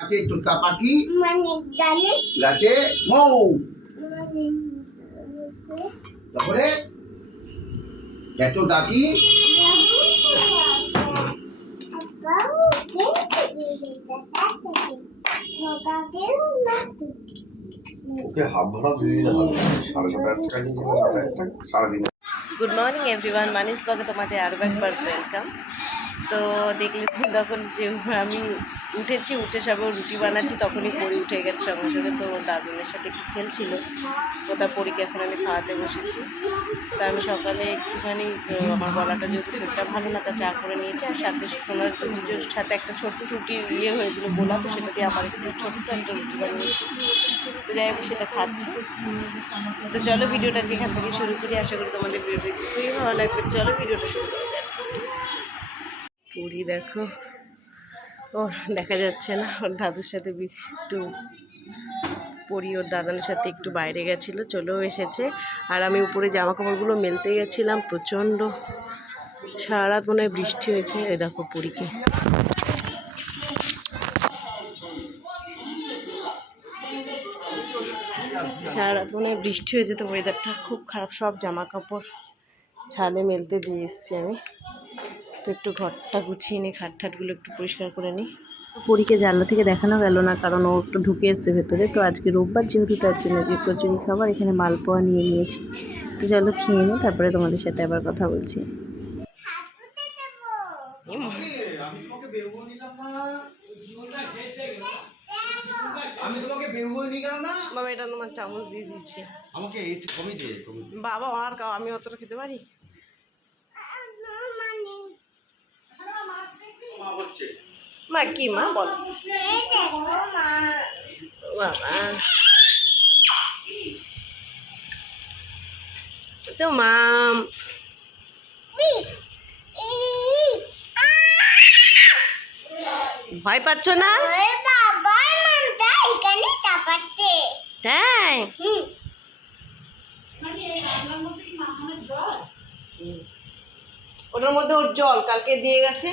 গাছে তোতা পাখি গাছে মৌ, তারপরে এত ডাকি ওকে হাত ধরা দিয়ে দিলে ভালো। 7,500 টাকা নিয়ে মাথায় সারাদিন। গুড মর্নিং এভরিওয়ান, মানিস ব্লগে তোমাদের আরও একবার ওয়েলকাম। তো দেখলে তখন যে আমি উঠেছি, উঠে সব রুটি বানাচ্ছি, তখনই পরি উঠে গেছে সঙ্গে সঙ্গে। তো দাদুনের সাথে একটু খেলছিল, ওটা পরীকে এখন আমি খাওয়াতে বসেছি। তা আমি সকালে একটুখানি আমার গলাটা যেহেতু শরীরটা ভালো না, তা চা করে নিয়েছি। আর সাথে সোনার দুধের সাথে একটা ছোট্ট রুটি হয়েছিল গোলা, তো সেটা দিয়ে আমার একটু ছোট্ট একটা রুটি বানিয়েছি। তো যাই হোক, সেটা খাচ্ছি। তো চলো ভিডিওটা যেখান থেকে শুরু করি, আশা করি তোমাদের ভিডিওটা খুবই ভালো লাগবে। চলো ভিডিওটা শুরু করা যাক। পুরী দেখো, ওর দেখা যাচ্ছে না, ওর দাদুর সাথে একটু পরি ওর দাদানের সাথে একটু বাইরে গেছিলো, চলেও এসেছে। আর আমি উপরে জামা কাপড়গুলো মেলতে গেছিলাম, প্রচণ্ড সারা রাত মনে হয় বৃষ্টি হয়েছে। এই দেখো পুরীকে, সারা রাত মনে হয় বৃষ্টি হয়েছে, তো ওয়েদারটা খুব খারাপ। সব জামা কাপড় ছাদে মেলতে দিয়ে এসেছি আমি। তো একটু ঘরটা গুছিয়ে নিই, খাটগুলো একটু পরিষ্কার করে নিই। পরীকে জানলা থেকে দেখানো গেল না, কারণ ও একটু ঢুকে এসছে ভেতরে। তো আজকে রোববার যেহেতু, তার জন্য যে কচুরি খাবার, এখানে মালপোয়া নিয়ে নিয়েছি। তো চলো খেয়ে নিই, তারপরে তোমাদের সাথে আবার কথা বলছি। বাবা, এটা তোমার চামচ দিয়ে দিচ্ছি আমাকে একটু কমই দে। বাবা। আর আমি অতটা খেতে পারি? মা কি মা বল বাবা, তো মা ভয় পাচ্ছ না? তাই ওটার মধ্যে ওর জল কালকে দিয়ে গেছে,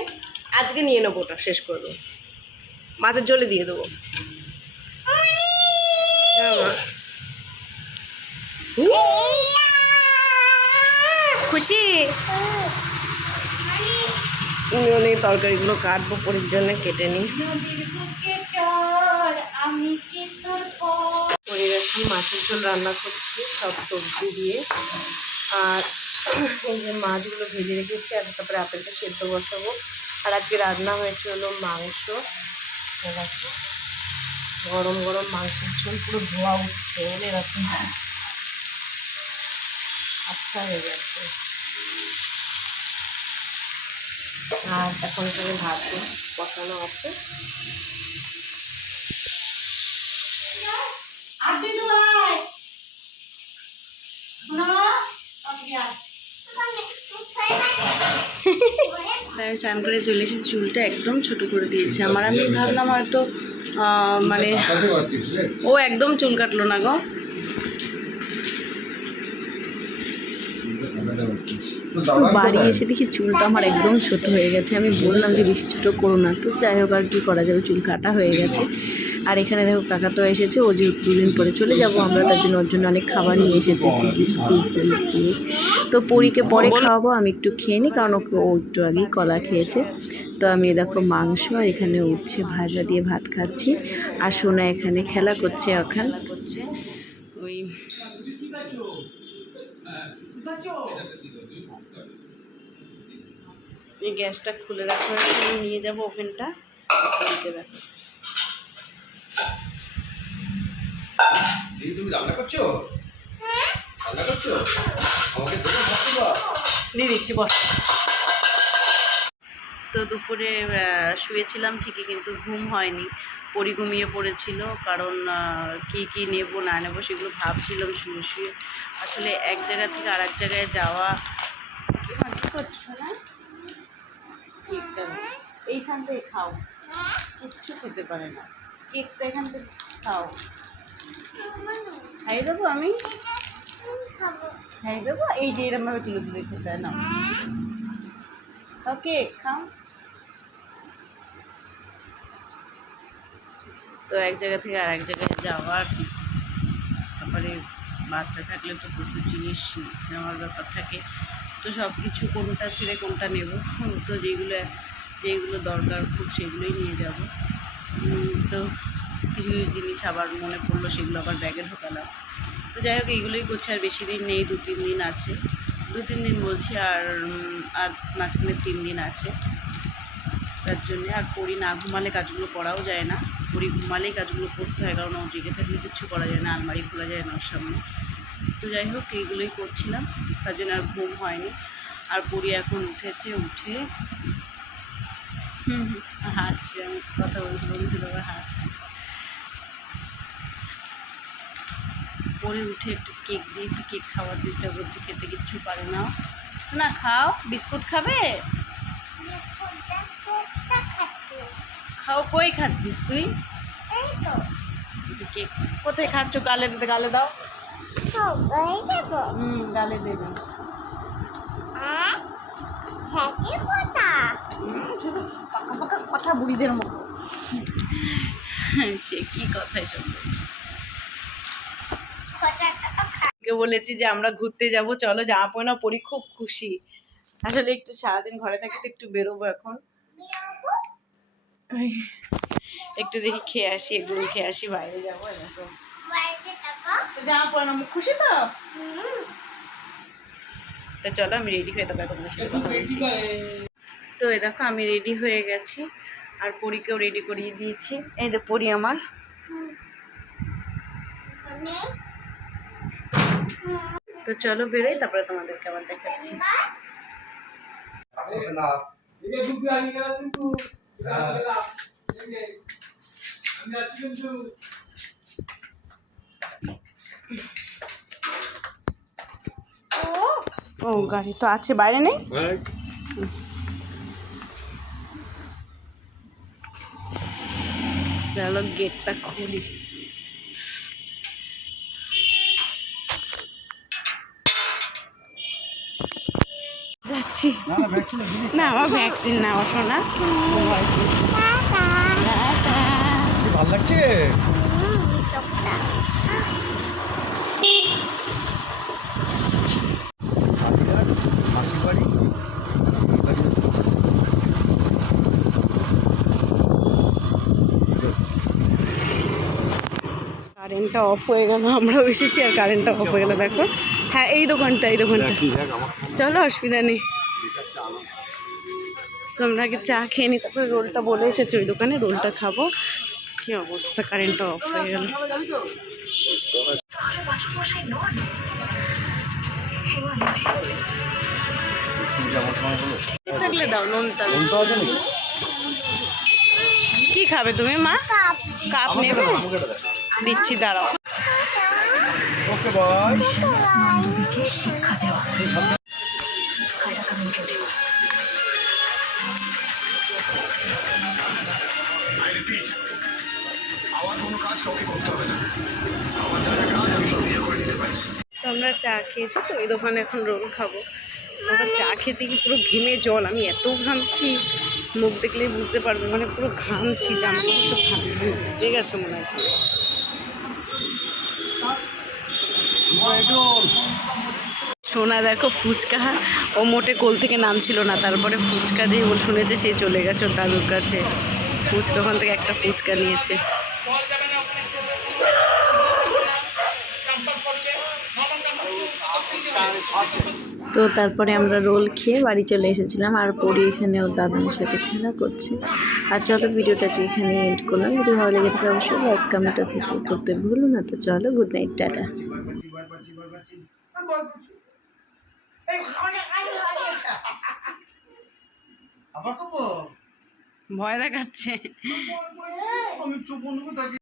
আজকে নিয়ে নেবো, ওটা শেষ করবো, মাছের জলে দিয়ে দেবো। খুশি তরকারিগুলো কাটবো, পরির জন্য কেটে নিই। পরির এখন মাছের ঝোল রান্না করছি, সব সবজি দিয়ে। আর এই যে মাছগুলো ভেজে রেখেছি, আর তারপরে আপেলটা সেদ্ধ বসাবো। আর আজকে রান্না হয়েছে হলো মাংস। দেখো, গরম গরম মাংসের ঝোল, পুরো ধোয়া উঠছে এরকম, আচ্ছা হয়ে যাচ্ছে। আর এখন এখানে ভাত বসানো আছে। আমি স্নান করে চলে এসেছি, চুলটা একদম ছোট করে দিয়েছে আমার। আমি ভাবলাম হয়তো মানে ও একদম চুল কাটলো না গো। তো বাড়ি এসে দেখি চুলটা আমার একদম ছোট হয়ে গেছে। আমি বললাম যে বেশি ছোটো করো না, তো যাই হোক আর কী করা যাবে, চুল কাটা হয়ে গেছে। আর এখানে দেখো কাকা তো এসেছে, ও যে 2 দিন পরে চলে যাব আমরা, তার জন্য ওর জন্য অনেক খাবার নিয়ে এসেছে, চিপস, কুরকুরি, কেক। তো পরীকে পরে খাওয়াবো, আমি একটু খেয়ে নিই, কারণ ওকে ও একটু আগেই কলা খেয়েছে। তো আমি দেখো মাংস, আর এখানে উচ্ছে ভাজা দিয়ে ভাত খাচ্ছি। আর সোনা এখানে খেলা করছে, ওই এই গ্যাসটা খুলে রাখার জন্য নিয়ে যাবো ওভেনটা। তুমি রান্না করছো? রান্না করছো? আমাকে দেখে ভাবতে দাও। দিয়ে দিচ্ছি, বস। তো দুপুরে শুয়েছিলাম ঠিকই, কিন্তু ঘুম হয়নি। পরি ঘুমিয়ে পড়েছিল, কারণ কি নেব না নেব সেগুলো ভাবছিলাম শুয়ে শুয়ে। আসলে এক জায়গা থেকে আর এক জায়গায় যাওয়া, কী করছো না? কেকটা এইখান থেকে খাও, কিচ্ছু খেতে পারে না, কেকটা এখান থেকে খাও। খাইয়ে দেবো আমি, খাইয়ে দেবো। এই যে এরমভাবে তুলে তুলে খেতে হয় না, খাও কেক খাও। তো এক জায়গা থেকে আর এক জায়গায় যাওয়ার, তারপরে বাচ্চা থাকলে তো প্রচুর জিনিস নেওয়ার ব্যাপার থাকে। তো সব কিছু কোনটা ছেড়ে কোনটা নেব, তো যেগুলো দরকার খুব সেগুলোই নিয়ে যাব। তো কিছু কিছু জিনিস আবার মনে পড়লো, সেগুলো আবার ব্যাগে ঢোকালাম। তো যাই হোক এইগুলোই করছি, আর বেশি দিন নেই, 2-3 দিন আছে, 2-3 দিন বলছি, আর মাঝখানে 3 দিন আছে। তার জন্যে আর পড়ি না ঘুমালে কাজগুলো করাও যায় না, পড়ি ঘুমালেই কাজগুলো করতে হয়, কারণ ও জেগে থাকলে কিচ্ছু করা যায় না, আলমারি খোলা যায় না ওর সামনে। তো যাই হোক এইগুলোই করছিলাম, তার জন্য আর ঘুম হয়নি। আর পড়ি এখন উঠেছে, উঠে হাসছি, আমি কথা বলছিল আবার হাসছি। পরে উঠে একটু কেক দিয়েছি, কেক খাওয়ার চেষ্টা করছি, খেতে কিচ্ছু পারে না। না খাও, বিস্কুট খাবে? খাও, কই খাচ্ছিস তুই? কেক কোথায় খাচ্ছ? গালে দিতে, গালে দাও। গালে দেবে। শুধু পাকা পাকা কথা বুড়িদের মতো। সে কি কথা এসব বলছে। বলেছি যে আমরা ঘুরতে যাব, চলো, জামা পয়না পরি, খুব খুশি। আসলে একটু সারাদিন ঘরে থাকি তো একটু বেরোবো এখন, একটু দেখি খেয়ে আসি, এগুলো খেয়ে আসি, বাইরে যাবো এরকম। তো জামা পয়না খুশি তো? তো চলো আমি রেডি হয়ে তবে তোমার সাথে কথা বলছি। তো এই দেখো আমি রেডি হয়ে গেছি, আর পরীকেও রেডি করিয়ে দিয়েছি। এই যে পরী আমার। তো চলো বেরোই, তারপরে তোমাদেরকে আবার দেখাচ্ছি। ও গাড়ি তো আছে, বাইরে নেই। চলো গেটটা খুলি। যাচ্ছি না, আমার ভ্যাকসিন নেওয়া শোনা। ভালো লাগছে। কারেন্টটা অফ হয়ে গেল, আমরাও এসেছি আর কারেন্টটা অফ হয়ে গেল। দেখো, হ্যাঁ এই দোকানটা চলো, অসুবিধা নেই। তোমরা আগে চা খেয়ে নি, তারপরে রোলটা বলে এসেছি ওই দোকানে, রোলটা খাবো। কি অবস্থা, কারেন্টটা অফ হয়ে গেল। থাকলে দাও, নোনতা। কি খাবে তুমি মা? কাপ নেবে? দিচ্ছি, দাঁড়াও। Okay bye. তো আমরা চা খেয়েছি, তো এই দোকানে এখন রোল খাবো। আমরা চা খেতে গিয়ে পুরো ঘেমে জল, আমি এত ঘামছি, মুখ দেখলেই বুঝতে পারবে, মানে পুরো ঘামছি, জামা কাপড় সব ঘামে ভিজে গেছে মনে হয়। সোনা দেখো ফুচকা, ও মোটে কোল থেকে নামছিল না, তারপরে ফুচকা দিয়ে ও শুনেছে, সে চলে গেছে ওর দাদুর কাছে। ফুচকা ওখান থেকে একটা ফুচকা নিয়েছে। তো তারপরে আমরা রোল খেয়ে বাড়ি চলে এসেছিলাম, আর পরি এখানে ওর দাদুর সাথে খেলা করছে। আর চলো ভিডিওটা এখানে এন্ড করলাম। ভিডিও ভালো লেগে থাকে অবশ্যই লাইক কমেন্ট আর সাবস্ক্রাইব করতে ভুলো না। তো চলো, গুড নাইট, টাটা। ভয় দেখাচ্ছে।